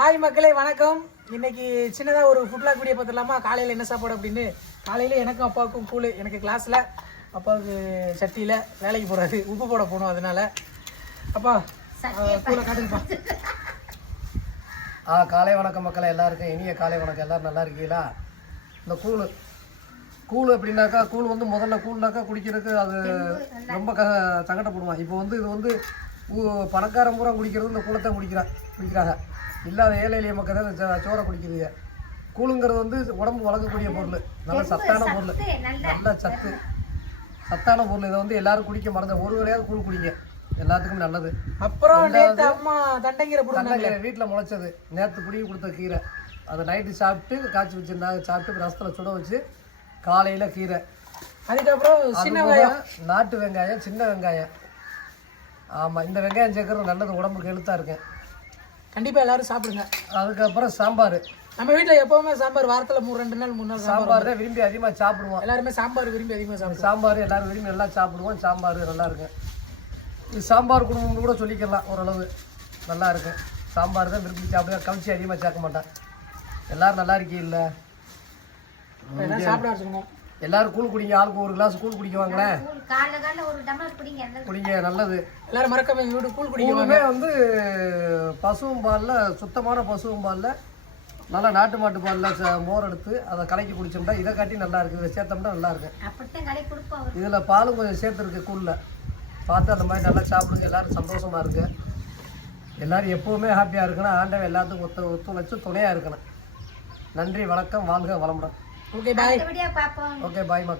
Hi மக்களே வணக்கம். இன்னைக்கு சின்னதாக ஒரு ஃபுட் வ்ளாக் வீடியோ பார்த்துடலாமா? காலையில் என்ன சாப்பாடு அப்படின்னு. காலையில் எனக்கும் அப்பாவுக்கும் கூழ். எனக்கு கிளாஸில், அப்பாவுக்கு சட்டியில் வேலைக்கு போகிறாரு, உப்பு போட போகணும். அதனால அப்பா கூழை காட்டுங்கப்பா. காலை வணக்கம் மக்களே, எல்லாருக்கும் இனிய காலை வணக்கம். எல்லோரும் நல்லா இருக்கீங்களா? இந்த கூழ் எப்படின்னாக்கா, கூழ் வந்து முதல்ல கூழ்னாக்கா குடிக்கிறதுக்கு அது ரொம்ப சங்கடப்படுவான். இப்போ வந்து இது வந்து பணக்காரன் பூரா குடிக்கிறது இந்த கூழத்தான் குடிக்கிறாங்க. இல்லாத ஏழை எளிய மக்கள் தான் இந்த சோறை குடிக்குதுங்க. கூழுங்கிறது வந்து உடம்பு வளர்க்கக்கூடிய பொருள், நல்ல சத்தான பொருள், நல்ல சத்தான பொருள். இதை வந்து எல்லாரும் குடிக்க மறந்த ஒரு வரையாவது கூழ் குடிங்க, எல்லாத்துக்கும் நல்லது. அப்புறம் அம்மா தண்டைங்கீரை வீட்டில் முளைச்சது, நேற்று குடிக்க கொடுத்த கீரை, அதை நைட்டு சாப்பிட்டு காய்ச்சி வச்சுருந்தாங்க, சாப்பிட்டு ரசத்தில் சுட வச்சு காலையில் கீரை. அதுக்கப்புறம் சின்ன வெங்காயம், நாட்டு வெங்காயம், சின்ன வெங்காயம். ஆமாம், இந்த வெங்காயம் சேர்க்கறது நல்லது, உடம்புக்கு எழுத்தாக இருக்கேன். கண்டிப்பாக எல்லாரும் சாப்பிடுங்க. அதுக்கப்புறம் சாம்பார். நம்ம வீட்டில் எப்போவுமே சாம்பார், வாரத்தில் 2 நாள் 3 நாள் சாம்பார் தான் விரும்பி அதிகமாக சாப்பிடுவோம். எல்லாருமே சாம்பார் விரும்பி அதிகமாக சாப்பிடுவோம். சாம்பார் எல்லாரும் விரும்பி நல்லா சாப்பிடுவோம். சாம்பார் நல்லா இருக்கும். இது சாம்பார் குடும்பம்னு கூட சொல்லிக்கலாம், ஓரளவு நல்லா இருக்கும். சாம்பார் தான் விரும்பி சாப்பிடுவேன், கவிச்சி அதிகமாக சேர்க்க மாட்டேன். எல்லாரும் நல்லா இருக்கீல்ல? சாப்பிட வச்சுக்கணும். எல்லாரும் கூழ் குடிங்க, ஆளுக்கு ஒரு கிளாஸ் கூழ் குடிக்குவாங்களேன். குடிங்க, நல்லது. எல்லாரும் மறக்காம எங்க வீட்டு கூழ் குடிக்குவாங்க. வந்து பசுவும் பாலில், சுத்தமான பசுவும் பாலில், நல்லா நாட்டு மாட்டு பாலில் மோர் எடுத்து அதை கலக்கி குடிச்சோம்னா இதை காட்டி நல்லா இருக்குது. இதை சேர்த்தோம்னா நல்லா இருக்கு. இதில் பாலும் கொஞ்சம் சேர்த்துருக்கு கூழில். பார்த்து அந்த மாதிரி நல்லா சாப்பிடுங்க. எல்லாரும் சந்தோஷமா இருக்கு. எல்லாரும் எப்பவுமே ஹாப்பியாக இருக்கணும். ஆண்டவன் எல்லாத்துக்கும் ஒத்துழைச்சு துணையாக இருக்கணும். நன்றி, வணக்கம், வாழ்க வளமுடன். Okay bye. ஓகே பாய் மக்கள்.